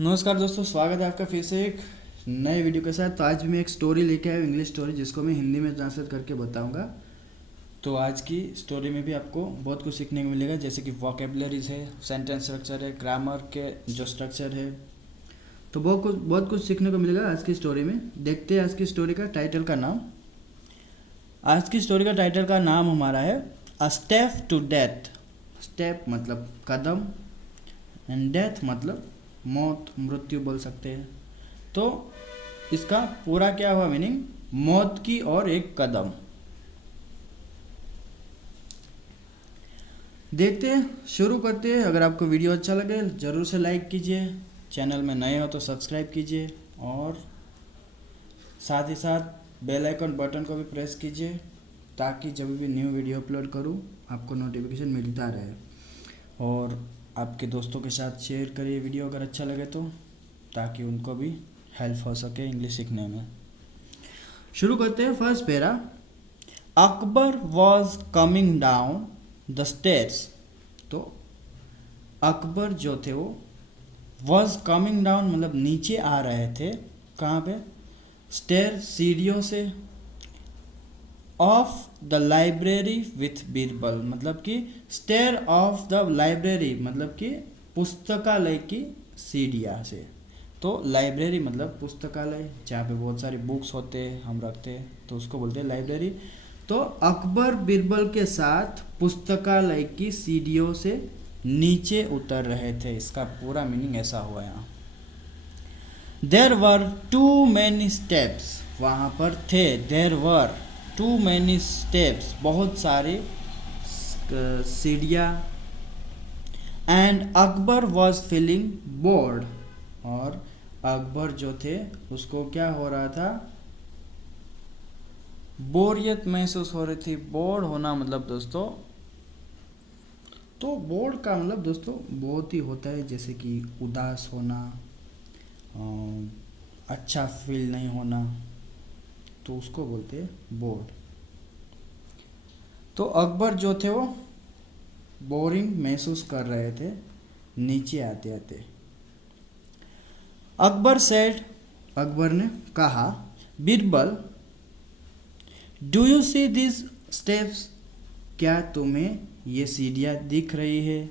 नमस्कार दोस्तों, स्वागत है आपका फिर से एक नए वीडियो के साथ। तो आज मैं एक स्टोरी लेके आया हूँ, इंग्लिश स्टोरी, जिसको मैं हिंदी में ट्रांसलेट करके बताऊंगा। तो आज की स्टोरी में भी आपको बहुत कुछ सीखने को मिलेगा, जैसे कि वोकेबलरीज है, सेंटेंस स्ट्रक्चर है, ग्रामर के जो स्ट्रक्चर है। तो बहुत कुछ सीखने को मिलेगा आज की स्टोरी में। देखते हैं आज की स्टोरी का टाइटल का नाम। आज की स्टोरी का टाइटल का नाम हमारा है a step to death. Step मतलब कदम एंड डेथ मतलब मौत, मृत्यु बोल सकते हैं। तो इसका पूरा क्या हुआ मीनिंग, मौत की ओर एक कदम। देखते हैं, शुरू करते हैं। अगर आपको वीडियो अच्छा लगे ज़रूर से लाइक कीजिए, चैनल में नए हो तो सब्सक्राइब कीजिए और साथ ही साथ बेल आइकन बटन को भी प्रेस कीजिए, ताकि जब भी न्यू वीडियो अपलोड करूं आपको नोटिफिकेशन मिलता रहे। और आपके दोस्तों के साथ शेयर करिए वीडियो अगर अच्छा लगे तो, ताकि उनको भी हेल्प हो सके इंग्लिश सीखने में। शुरू करते हैं। First para, Akbar was coming down the stairs. तो अकबर जो थे वो वॉज कमिंग डाउन मतलब नीचे आ रहे थे। कहाँ पे? स्टेयर सीढ़ियों से। Of the library with Birbal मतलब कि स्टेयर ऑफ द लाइब्रेरी मतलब कि पुस्तकालय की सीढ़ियाँ से। तो लाइब्रेरी मतलब पुस्तकालय, जहाँ पे बहुत सारे बुक्स होते हैं, हम रखते हैं, तो उसको बोलते हैं लाइब्रेरी। तो अकबर बीरबल के साथ पुस्तकालय की सीढ़ियों से नीचे उतर रहे थे। इसका पूरा मीनिंग ऐसा हुआ यहाँ। There were too many steps, वहाँ पर थे। There were too many steps, बहुत सारे सीढ़ियाँ। And Akbar was feeling bored, और अकबर जो थे उसको क्या हो रहा था, बोरियत महसूस हो रही थी। बोर्ड होना मतलब दोस्तों, तो बोर्ड का मतलब दोस्तों बहुत ही होता है, जैसे कि उदास होना, अच्छा फील नहीं होना, तो उसको बोलते हैं बोर्ड। तो अकबर जो थे वो बोरिंग महसूस कर रहे थे नीचे आते आते। अकबर सेड, अकबर ने कहा, Birbal do you see this steps, क्या तुम्हें ये सीढ़ियाँ दिख रही है?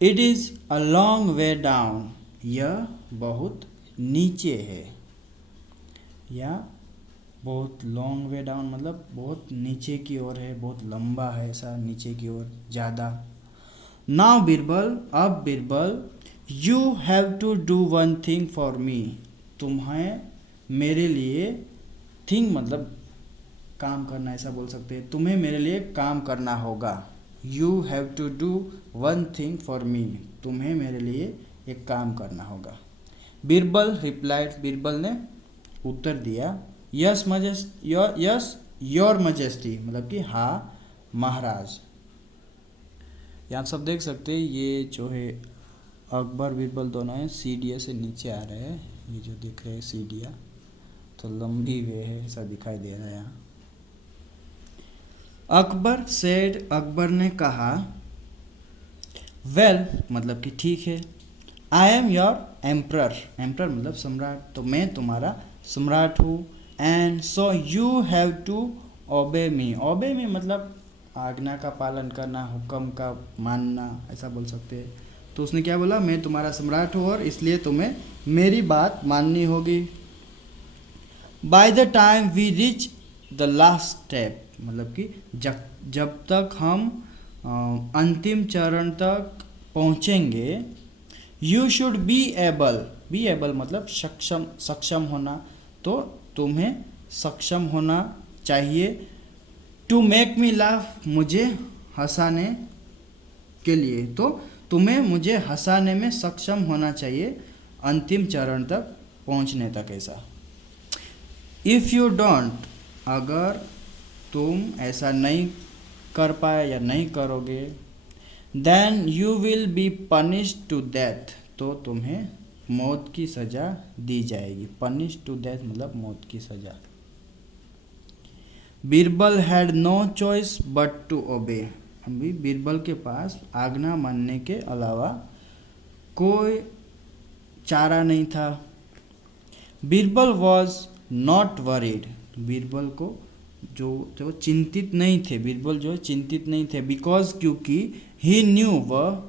It is a long way down, यह बहुत नीचे है। या बहुत लॉन्ग वे डाउन मतलब बहुत नीचे की ओर है, बहुत लंबा है, ऐसा नीचे की ओर ज़्यादा। नाउ बीरबल, अब Birbal, you have to do one thing for me, तुम्हें मेरे लिए, थिंग मतलब काम करना, ऐसा बोल सकते हैं, तुम्हें मेरे लिए काम करना होगा। You have to do one thing for me, तुम्हें मेरे लिए एक काम करना होगा। बीरबल रिप्लाइड, बीरबल ने उत्तर दिया, यस यस योर मजेस्टी मतलब कि हाँ महाराज। ये आप सब देख सकते हैं, ये जो है अकबर बीरबल दोनों हैं, सीढ़ियों से नीचे आ रहे हैं। ये जो दिख रहे हैं सीढ़ियाँ, तो लंबी वे है, ऐसा दिखाई दे रहा है यहाँ। अकबर सेड, अकबर ने कहा, वेल मतलब कि ठीक है, I am your emperor, emperor मतलब सम्राट, तो मैं तुम्हारा सम्राट हूँ। And so you have to obey me, ओबे मी मतलब आज्ञा का पालन करना, हुक्म का मानना, ऐसा बोल सकते हैं। तो उसने क्या बोला, मैं तुम्हारा सम्राट हूँ और इसलिए तुम्हें मेरी बात माननी होगी। By the time we reach the last step मतलब कि जब तक हम अंतिम चरण तक पहुँचेंगे, यू शुड बी एबल मतलब सक्षम होना, तो तुम्हें सक्षम होना चाहिए। टू मेक मी लाफ, मुझे हंसाने के लिए, तो तुम्हें मुझे हंसाने में सक्षम होना चाहिए अंतिम चरण तक पहुंचने तक। ऐसा, इफ़ यू डोंट, अगर तुम ऐसा नहीं कर पाए या नहीं करोगे, then you will be punished to death, तो तुम्हें मौत की सज़ा दी जाएगी। पनिश टू डेथ मतलब मौत की सज़ा। Birbal had no choice but to obey, अभी बीरबल के पास आज्ञा मानने के अलावा कोई चारा नहीं था। Birbal was not worried, Birbal को जो चिंतित नहीं थे, बीरबल जो चिंतित नहीं थे, बिकॉज क्योंकि ही न्यू, वह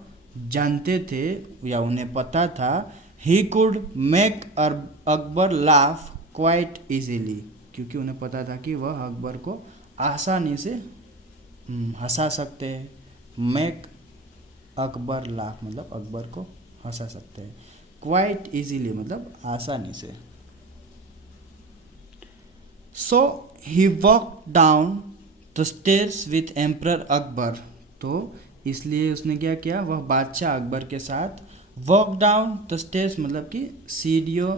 जानते थे या उन्हें पता था, he could make Akbar laugh quite easily, क्योंकि उन्हें पता था कि वह अकबर को आसानी से हंसा सकते हैं। मेक अकबर लाफ मतलब अकबर को हंसा सकते हैं। क्वाइट इजीली मतलब आसानी से। So he walk down the stairs with emperor Akbar, तो इसलिए उसने क्या किया, वह बादशाह अकबर के साथ वॉक डाउन द स्टेयर्स मतलब कि सीढ़ियों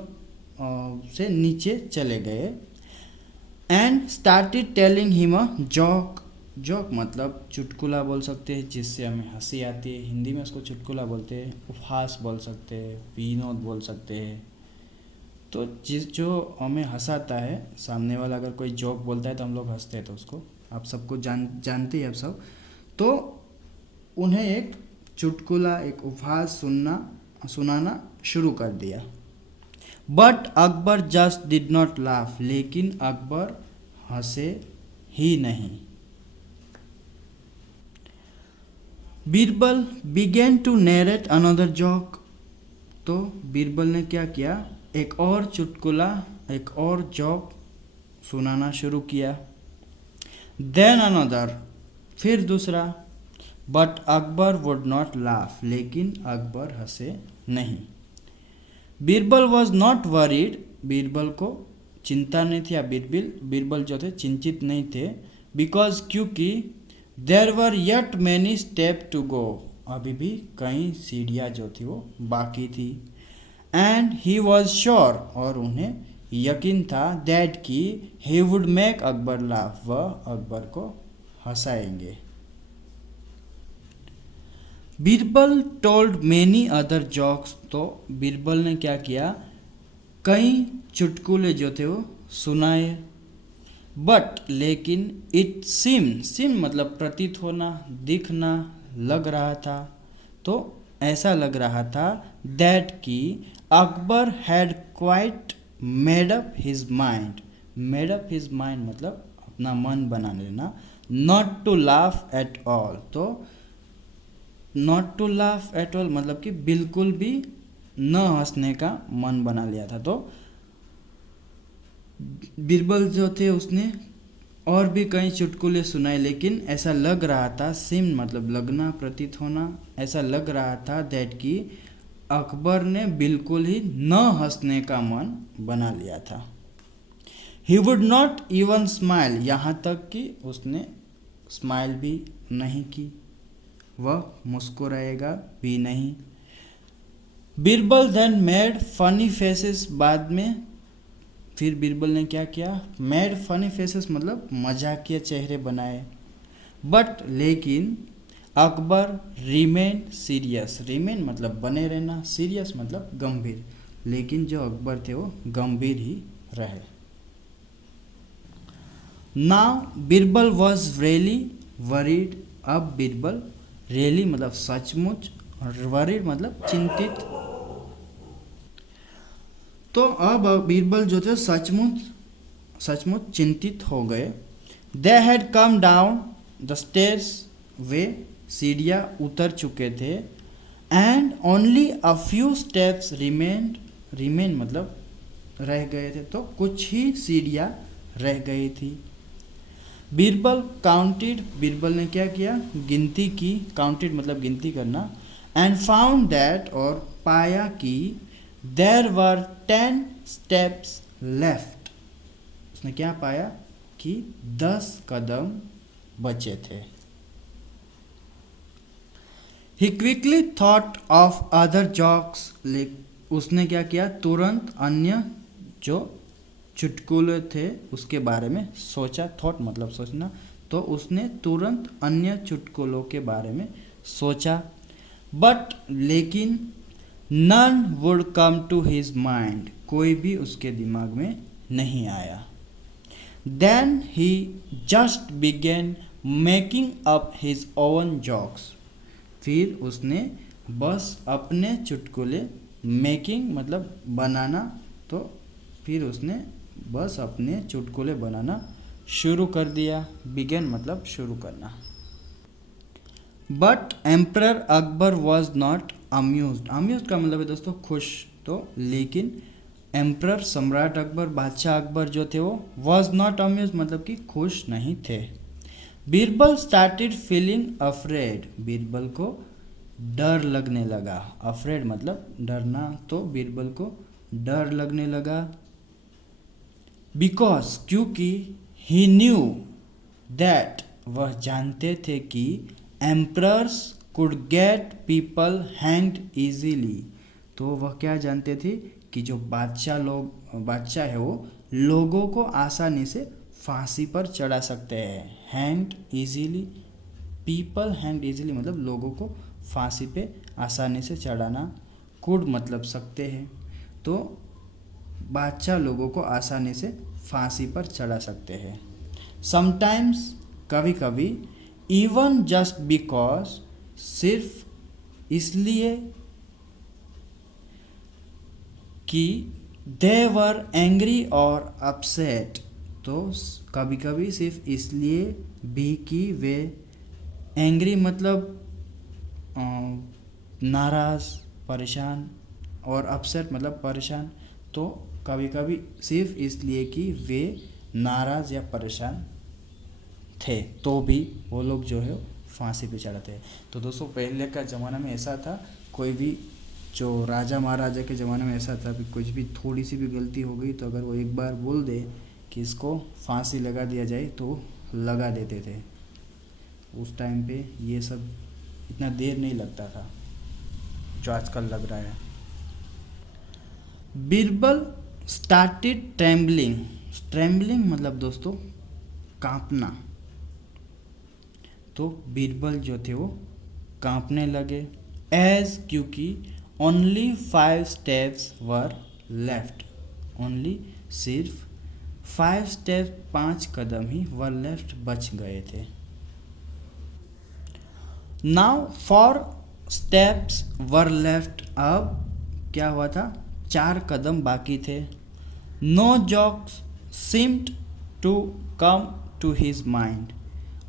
से नीचे चले गए। And started telling him a joke, joke मतलब चुटकुला बोल सकते हैं जिससे हमें हंसी आती है, हिंदी में उसको चुटकुला बोलते हैं, उपहास बोल सकते हैं, विनोद बोल सकते हैं। तो जो हमें हंसाता है, सामने वाला अगर कोई जोक बोलता है तो हम लोग हंसते हैं, तो उसको आप सबको जानते हैं आप सब। तो उन्हें एक चुटकुला, एक उपहास सुनाना शुरू कर दिया। But Akbar just did not laugh, लेकिन अकबर हंसे ही नहीं। Birbal began to narrate another joke, तो बीरबल ने क्या किया, एक और चुटकुला, एक और जोक सुनाना शुरू किया। देन अनदर, फिर दूसरा। But Akbar would not laugh, लेकिन अकबर हंसे नहीं। Birbal was not worried, Birbal को चिंता नहीं थी, या बीरबल जो थे चिंतित नहीं थे, बिकॉज क्योंकि there were yet many step to go, अभी भी कई सीढ़ियाँ जो थी वो बाकी थी। एंड ही वॉज श्योर, और उन्हें यकीन था, दैट कि he would make Akbar laugh, वह अकबर को हंसाएंगे। Birbal told many other jokes, तो बीरबल ने क्या किया, कई चुटकुले जो थे वो सुनाए। बट लेकिन इट सीम मतलब प्रतीत होना, दिखना, लग रहा था, तो ऐसा लग रहा था, दैट कि Akbar had quite made up his mind, made up his mind मतलब अपना मन बना लेना, not to laugh at all, तो not to laugh at all मतलब कि बिल्कुल भी न हंसने का मन बना लिया था। तो बीरबल जो थे उसने और भी कई चुटकुले सुनाए, लेकिन ऐसा लग रहा था, सिम मतलब लगना, प्रतीत होना, ऐसा लग रहा था, दैट कि अकबर ने बिल्कुल ही न हंसने का मन बना लिया था। He would not even smile, यहाँ तक कि उसने स्माइल भी नहीं की, वह मुस्कुराएगा भी नहीं। Birbal then made funny faces, बाद में फिर बीरबल ने क्या किया, मेड फनी फेसेस मतलब मजाकिया चेहरे बनाए। बट लेकिन अकबर रिमेन सीरियस, रिमेन मतलब बने रहना, सीरियस मतलब गंभीर, लेकिन जो अकबर थे वो गंभीर ही रहे। Now Birbal was really worried, अब बीरबल रियली मतलब सचमुच, और वरीड मतलब चिंतित, तो अब बीरबल जो थे सचमुच चिंतित हो गए। They had come down the stairs, वे सीढ़ियाँ उतर चुके थे। And only a few steps remain मतलब रह गए थे, तो कुछ ही सीढ़ियाँ रह गई थी। बीरबल काउंटेड, बीरबल ने क्या किया, गिनती की, काउंटेड मतलब गिनती करना। एंड फाउंड दैट, और पाया कि देर वर 10 स्टेप्स लेफ्ट, उसने क्या पाया कि 10 कदम बचे थे। He quickly thought of other jokes, उसने क्या किया, तुरंत अन्य जो चुटकुले थे उसके बारे में सोचा, थॉट मतलब सोचना, तो उसने तुरंत अन्य चुटकुलों के बारे में सोचा। बट लेकिन none would come to his mind, कोई भी उसके दिमाग में नहीं आया। Then he just began making up his own jokes, फिर उसने बस अपने चुटकुले मेकिंग मतलब बनाना, तो फिर उसने बस अपने चुटकुले बनाना शुरू कर दिया। बिगेन मतलब शुरू करना। But emperor Akbar was not amuse. Amuse का मतलब है दोस्तों खुश। तो लेकिन एम्प्रर सम्राट अकबर, बादशाह अकबर जो थे वो वॉज नॉट अम्यूज मतलब कि खुश नहीं थे। Birbal started feeling afraid. Birbal को डर लगने लगा। अफ्रेड मतलब डरना, तो बीरबल को डर लगने लगा। बिकॉज क्योंकि ही न्यू दैट वह जानते थे कि emperor's could get people hanged easily. तो वह क्या जानते थे कि जो बादशाह है वो लोगों को आसानी से फांसी पर चढ़ा सकते हैं। Hanged easily, people hanged easily मतलब लोगों को फांसी पे आसानी से चढ़ाना। कुड मतलब सकते हैं, तो बादशाह लोगों को आसानी से फांसी पर चढ़ा सकते हैं। समटाइम्स कभी कभी, इवन जस्ट बिकॉज सिर्फ इसलिए कि दे वर एंग्री और अपसेट। तो कभी कभी सिर्फ इसलिए भी कि वे एंग्री मतलब नाराज़, परेशान, और अपसेट मतलब परेशान। तो कभी कभी सिर्फ इसलिए कि वे नाराज़ या परेशान थे तो भी वो लोग जो है फांसी पे चढ़ाते हैं। तो दोस्तों पहले का ज़माना में ऐसा था, कोई भी जो राजा महाराजा के ज़माने में ऐसा था कि कुछ भी थोड़ी सी भी गलती हो गई तो अगर वो एक बार बोल दे कि इसको फांसी लगा दिया जाए तो लगा देते थे। उस टाइम पे ये सब इतना देर नहीं लगता था जो आजकल लग रहा है। Birbal started trembling. ट्रेम्बलिंग मतलब दोस्तों कांपना। तो बीरबल जो थे वो कांपने लगे। एज क्योंकि only 5 steps were left. Only सिर्फ 5 स्टेप 5 कदम ही वर लेफ्ट बच गए थे। Now 4 steps were left. अब क्या हुआ था, 4 कदम बाकी थे। No jokes seemed to come to his mind.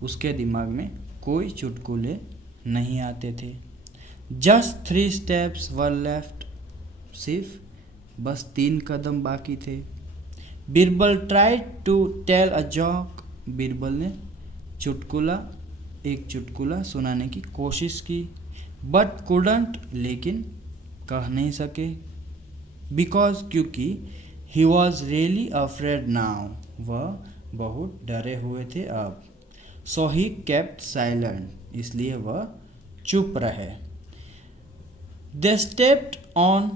उसके दिमाग में कोई चुटकुले नहीं आते थे। Just 3 steps were left. सिर्फ बस 3 कदम बाकी थे। Birbal tried to tell a joke. Birbal ने एक चुटकुला सुनाने की कोशिश की। बट कुडंट लेकिन कह नहीं सके। बिकॉज क्योंकि he was really afraid now. वह बहुत डरे हुए थे अब। So he kept silent. इसलिए वह चुप रहे। They stepped on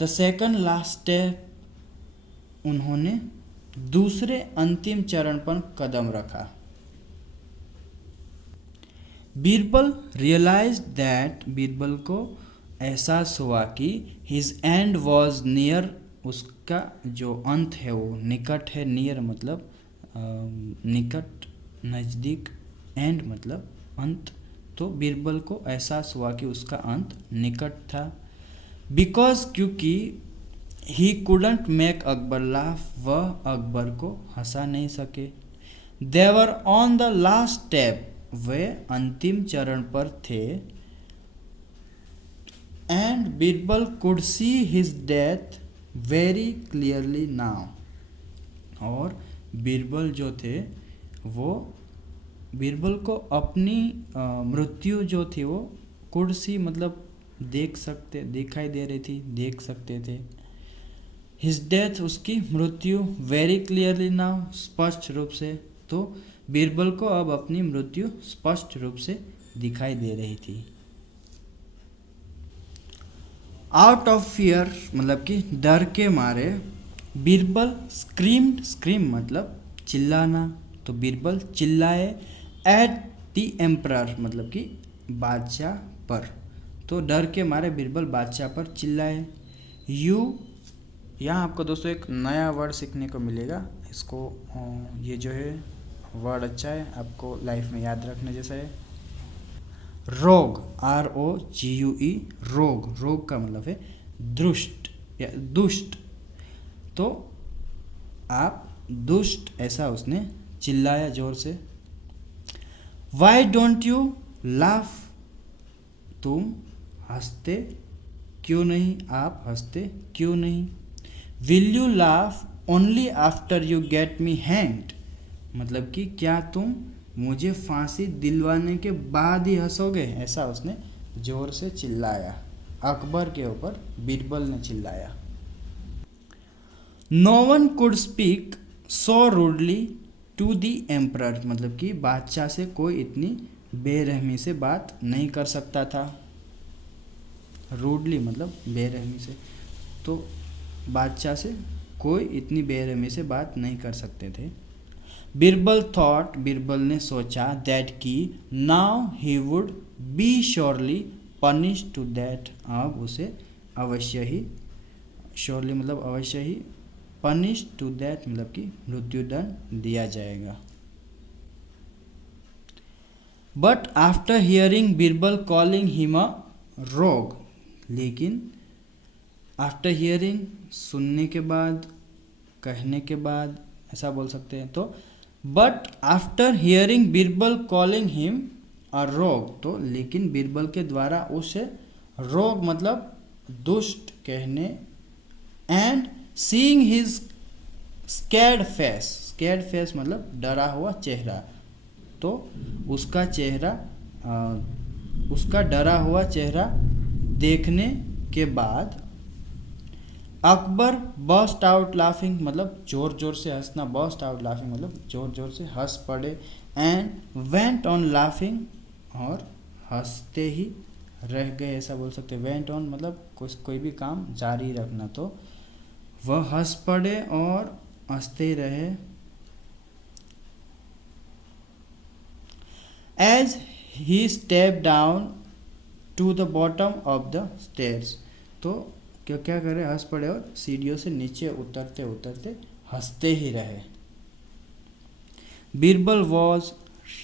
the second last step. उन्होंने दूसरे अंतिम चरण पर कदम रखा। Birbal realise that. बीरबल को एहसास हुआ कि हिज एंड वॉज नियर। उसका जो अंत है वो निकट है। नियर मतलब निकट, नज़दीक, एंड मतलब अंत। तो बीरबल को एहसास हुआ कि उसका अंत निकट था। बिकॉज क्योंकि he couldn't make Akbar laugh. वह अकबर को हंसा नहीं सके। They were on the last step. वे अंतिम चरण पर थे। And Birbal could see his death very clearly now. और बीरबल जो थे वो बीरबल को अपनी मृत्यु जो थी वो कुर्सी मतलब दिखाई दे रही थी, देख सकते थे। हिज डेथ उसकी मृत्यु वेरी क्लियरली नाउ स्पष्ट रूप से। तो बीरबल को अब अपनी मृत्यु स्पष्ट रूप से दिखाई दे रही थी। आउट ऑफ फियर मतलब कि डर के मारे बीरबल स्क्रीम्ड। स्क्रीम मतलब चिल्लाना। तो बीरबल चिल्लाए एट द एम्परर मतलब कि बादशाह पर। तो डर के मारे बीरबल बादशाह पर चिल्लाए। यहाँ आपको दोस्तों एक नया वर्ड सीखने को मिलेगा। इसको ये जो है वर्ड अच्छा है, आपको लाइफ में याद रखने जैसा है। रोग, ROGUE। रोग, रोग का मतलब है दुष्ट या दुष्ट, तो आप दुष्ट ऐसा उसने चिल्लाया जोर से। वाई डोंट यू लाफ, तुम हंसते क्यों नहीं, आप हंसते क्यों नहीं। Will you laugh only after you get me hanged, मतलब कि क्या तुम मुझे फांसी दिलवाने के बाद ही हंसोगे, ऐसा उसने जोर से चिल्लाया। अकबर के ऊपर बीरबल ने चिल्लाया। No one could speak so rudely to the emperor, मतलब कि बादशाह से कोई इतनी बेरहमी से बात नहीं कर सकता था। रूडली मतलब बेरहमी से, तो बादशाह से कोई इतनी बेरहमी से बात नहीं कर सकते थे। बीरबल थॉट, बीरबल ने सोचा, दैट कि now he would be surely punish to that, अब उसे अवश्य ही, श्योरली मतलब अवश्य ही, पनिश टू दैट मतलब कि मृत्युदंड दिया जाएगा। But after hearing Birbal calling him a रोग, लेकिन आफ्टर हियरिंग सुनने के बाद, कहने के बाद ऐसा बोल सकते हैं। तो but after hearing Birbal calling him a रोग, तो लेकिन बीरबल के द्वारा उसे रोग मतलब दुष्ट कहने, and seeing his scared face, scared face मतलब डरा हुआ चेहरा, तो उसका चेहरा, उसका डरा हुआ चेहरा देखने के बाद अकबर बस्ट आउट लाफिंग, मतलब जोर जोर से हंसना, बस्ट आउट लाफिंग मतलब जोर जोर से हंस पड़े। एंड वेंट ऑन लाफिंग, और हंसते ही रह गए, ऐसा बोल सकते। वेंट ऑन मतलब कोई भी काम जारी रखना, तो वह हंस पड़े और हंसते ही रहे। As he step down to the bottom of the stairs, तो क्या करे, हंस पड़े और सीढ़ियों से नीचे उतरते उतरते हंसते ही रहे। बीरबल वॉज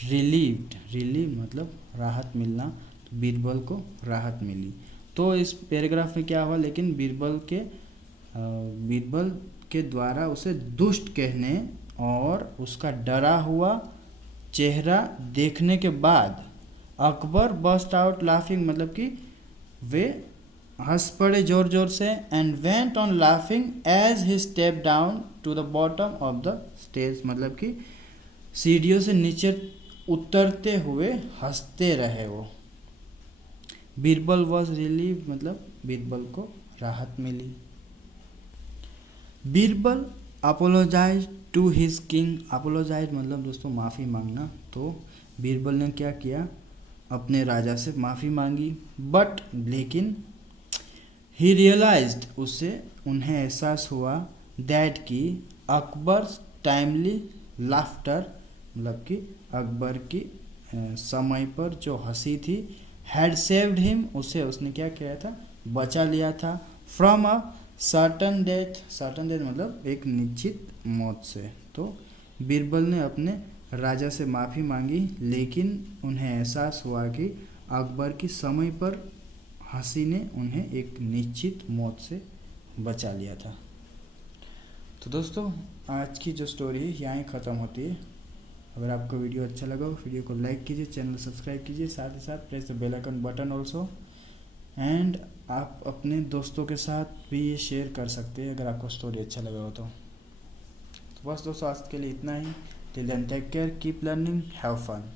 रिलीव्ड, रिलीव मतलब राहत मिलना, तो बीरबल को राहत मिली। तो इस पैराग्राफ में क्या हुआ, लेकिन बीरबल के द्वारा उसे दुष्ट कहने और उसका डरा हुआ चेहरा देखने के बाद अकबर बस्ट आउट लाफिंग, मतलब कि वे हंस पड़े जोर जोर से। And went on laughing as he step down to the bottom of the stage, मतलब कि सीढ़ियों से नीचे उतरते हुए हंसते रहे वो। बीरबल वॉज रिलीव मतलब बीरबल को राहत मिली। Birbal apologise to his king, apologise मतलब दोस्तों माफ़ी मांगना, तो बीरबल ने क्या किया, अपने राजा से माफ़ी मांगी। बट लेकिन ही रियलाइज्ड, उससे उन्हें एहसास हुआ, दैट कि अकबर टाइमली लाफ्टर, मतलब कि अकबर की समय पर जो हंसी थी, हैड सेव्ड हिम, उसने क्या किया था, बचा लिया था। From a certain death, certain death मतलब एक निश्चित मौत से। तो बीरबल ने अपने राजा से माफ़ी मांगी, लेकिन उन्हें एहसास हुआ कि अकबर की समय पर हंसी ने उन्हें एक निश्चित मौत से बचा लिया था। तो दोस्तों आज की जो स्टोरी है यहाँ ही ख़त्म होती है। अगर आपको वीडियो अच्छा लगा हो, वीडियो को लाइक कीजिए, चैनल सब्सक्राइब कीजिए, साथ ही साथ press the bell icon button also. And आप अपने दोस्तों के साथ भी ये शेयर कर सकते हैं अगर आपको स्टोरी अच्छा लगा हो तो। बस दोस्तों आज के लिए इतना ही। Till then take care, keep learning, have fun.